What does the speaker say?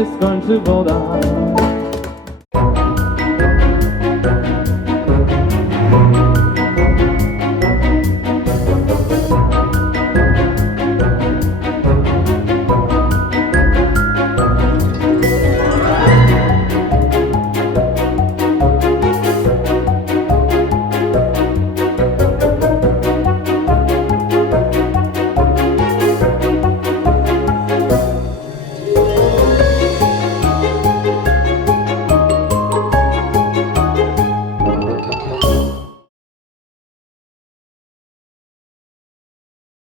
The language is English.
It's going to hold on